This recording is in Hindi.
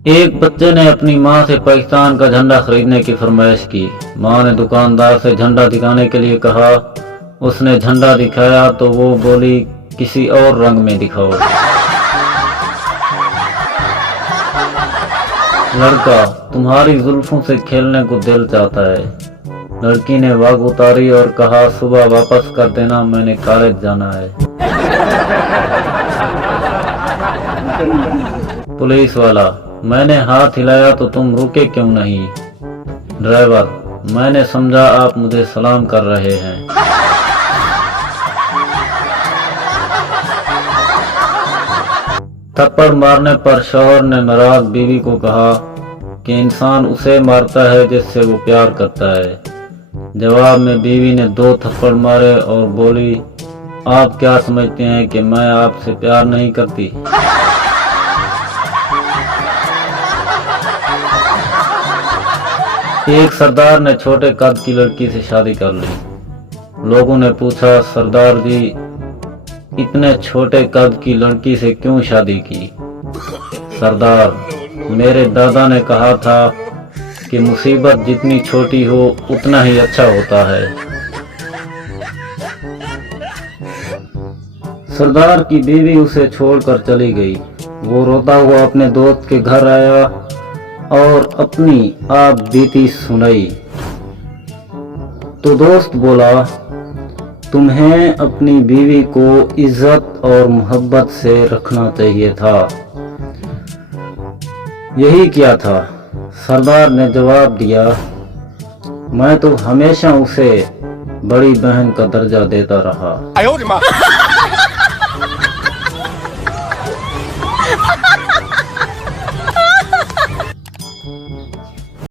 एक बच्चे ने अपनी माँ से पाकिस्तान का झंडा खरीदने की फरमाइश की। माँ ने दुकानदार से झंडा दिखाने के लिए कहा। उसने झंडा दिखाया तो वो बोली, किसी और रंग में दिखाओ। लड़का, तुम्हारी जुल्फों से खेलने को दिल चाहता है। लड़की ने वाग उतारी और कहा, सुबह वापस कर देना, मैंने कॉलेज जाना है। पुलिस वाला, मैंने हाथ हिलाया तो तुम रुके क्यों नहीं? ड्राइवर, मैंने समझा आप मुझे सलाम कर रहे हैं। थप्पड़ मारने पर शौहर ने नाराज बीवी को कहा कि इंसान उसे मारता है जिससे वो प्यार करता है। जवाब में बीवी ने 2 थप्पड़ मारे और बोली, आप क्या समझते हैं कि मैं आपसे प्यार नहीं करती? एक सरदार ने छोटे कद की लड़की से शादी कर ली। लोगों ने पूछा, सरदार जी, इतने छोटे कद की लड़की से क्यों शादी की? सरदार, मेरे दादा ने कहा था कि मुसीबत जितनी छोटी हो उतना ही अच्छा होता है। सरदार की बीवी उसे छोड़कर चली गई। वो रोता हुआ अपने दोस्त के घर आया और अपनी आप बीती सुनाई। तो दोस्त बोला, तुम्हें अपनी बीवी को इज्जत और मोहब्बत से रखना चाहिए था। यही क्या था? सरदार ने जवाब दिया, मैं तो हमेशा उसे बड़ी बहन का दर्जा देता रहा।